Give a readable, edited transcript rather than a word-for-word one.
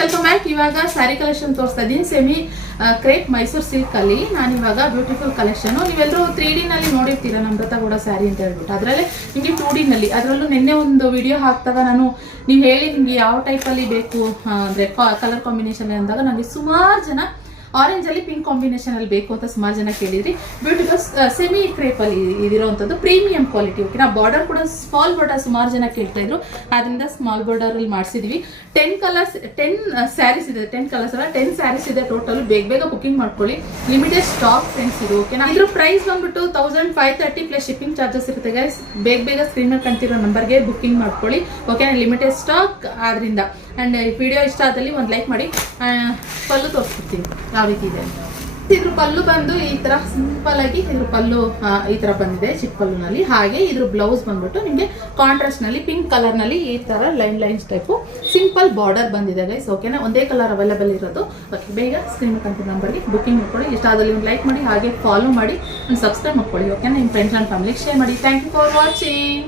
Welcome back. ಇವಾಗ sari collection ತೋರಿಸ್ತಾ ಇದ್ದೀನಿ. ಸೆಮಿ ಕ್ರೇಪ್ ಮೈಸೂರು ಸಿಲ್ಕ್ ಅಲ್ಲಿ ನಾನು ಇವಾಗ ಬ್ಯೂಟಿಫುಲ್ ಕಲೆಕ್ಷನ್. ನೀವೆಲ್ಲರೂ 3D ನಲ್ಲಿ ನೋಡಿರ್ತೀರಾ ನಮ್ರತ ಕೂಡ ಸ್ಯಾರಿ ಅಂತ ಹೇಳ್ಬಿಟ್ಟು. ಅದರಲ್ಲೇ ನಿಮಗೆ 2D ನಲ್ಲಿ, ಅದರಲ್ಲೂ ನಿನ್ನೆ ಒಂದು ವಿಡಿಯೋ ಹಾಕ್ದಾಗ ನಾನು ನೀವು ಹೇಳಿ ನಿಮ್ಗೆ ಯಾವ ಟೈಪಲ್ಲಿ ಬೇಕು ಅಂದರೆ ಕಲರ್ ಕಾಂಬಿನೇಷನ್ ಅಂದಾಗ ನನಗೆ ಸುಮಾರು ಜನ ಆರೆಂಜ್ ಅಲ್ಲಿ ಪಿಂಕ್ ಕಾಂಬಿನೇಷನ್ ಅಲ್ಲಿ ಬೇಕು ಅಂತ ಸುಮಾರು ಜನ ಕೇಳಿದ್ರಿ. ಬ್ಯೂಟಿಫುಲ್ ಸೆಮಿ ಕ್ರೇಪ್ ಅಲ್ಲಿ ಇದಿರೋಂಥದ್ದು ಪ್ರೀಮಿಯಂ ಕ್ವಾಲಿಟಿ. ಓಕೆನಾ. ಬಾರ್ಡರ್ ಕೂಡ ಸ್ಮಾಲ್ ಬಾರ್ಡರ್ ಸುಮಾರು ಜನ ಕೇಳ್ತಾ ಇದ್ರು, ಅದರಿಂದ ಸ್ಮಾಲ್ ಬಾರ್ಡರ್ ಅಲ್ಲಿ ಮಾಡಿಸಿದ್ವಿ. 10 ಕಲರ್ಸ್ 10 ಸ್ಯಾರೀಸ್ ಇದೆ. 10 ಕಲರ್ಸ್ ಅಲ್ಲ 10 ಸ್ಯಾರೀಸ್ ಇದೆ ಟೋಟಲ್. ಬೇಗ ಬುಕಿಂಗ್ ಮಾಡ್ಕೊಳ್ಳಿ, ಲಿಮಿಟೆಡ್ ಸ್ಟಾಕ್ ಫ್ರೆಂಡ್ಸ್ ಇದು. ಓಕೆನಾ. ಇದ್ರ ಪ್ರೈಸ್ ಬಂದ್ಬಿಟ್ಟು 1530 ಪ್ಲಸ್ ಶಿಪ್ಪಿಂಗ್ ಚಾರ್ಜಸ್ ಇರುತ್ತೆ ಗೈಸ್. ಬೇಗ ಸ್ಕ್ರೀನ್ ಮೇಲೆ ಕಾಣ್ತಿರೋ ನಂಬರ್ಗೆ ಬುಕಿಂಗ್ ಮಾಡ್ಕೊಳ್ಳಿ. ಓಕೆನಾ. ಲಿಮಿಟೆಡ್ ಸ್ಟಾಕ್ ಆದ್ರಿಂದ. ಅಂಡ್ ಈ ವಿಡಿಯೋ ಇಷ್ಟ ಆದಲ್ಲಿ ಒಂದು ಲೈಕ್ ಮಾಡಿ. ಪಲ್ಲು ತೋರಿಸ್ಬಿಡ್ತೀನಿ ಯಾವ ರೀತಿ ಇದೆ. ಇದ್ರ ಪಲ್ಲು ಬಂದು ಈ ತರ ಸಿಂಪಲ್ ಆಗಿ ಇದ್ರ ಪಲ್ಲು ಈ ತರ ಬಂದಿದೆ ಚಿಕ್ಕ ಪಲ್ಲುನಲ್ಲಿ. ಹಾಗೆ ಇದ್ರ ಬ್ಲೌಸ್ ಬಂದ್ಬಿಟ್ಟು ನಿಮಗೆ ಕಾಂಟ್ರಾಸ್ಟ್ ನಲ್ಲಿ ಪಿಂಕ್ ಕಲರ್ ನಲ್ಲಿ ಈ ತರ ಲೈನ್ಸ್ ಟೈಪು ಸಿಂಪಲ್ ಬಾರ್ಡರ್ ಬಂದಿದೆ ಗೈಸ್. ಓಕೆನಾ. ಒಂದೇ ಕಲರ್ ಅವೈಲೇಬಲ್ ಇರೋದು. ಓಕೆ, ಬೇಗ ಸ್ಕ್ರೀನ್ ಕಂತ ನಂಬರ್ಗೆ ಬುಕಿಂಗ್ ಮಾಡ್ಕೊಳ್ಳಿ. ಇಷ್ಟ ಆದಲ್ಲಿ ಒಂದು ಲೈಕ್ ಮಾಡಿ, ಹಾಗೆ ಫಾಲೋ ಮಾಡಿ, ಒಂದು ಸಬ್ಸ್ಕ್ರೈಬ್ ಮಾಡ್ಕೊಳ್ಳಿ. ಓಕೆನಾ. ನಿಮ್ಮ ಫ್ರೆಂಡ್ಸ್ ಅಂಡ್ ಫ್ಯಾಮಿಲಿಗೆ ಶೇರ್ ಮಾಡಿ. Thank you for watching.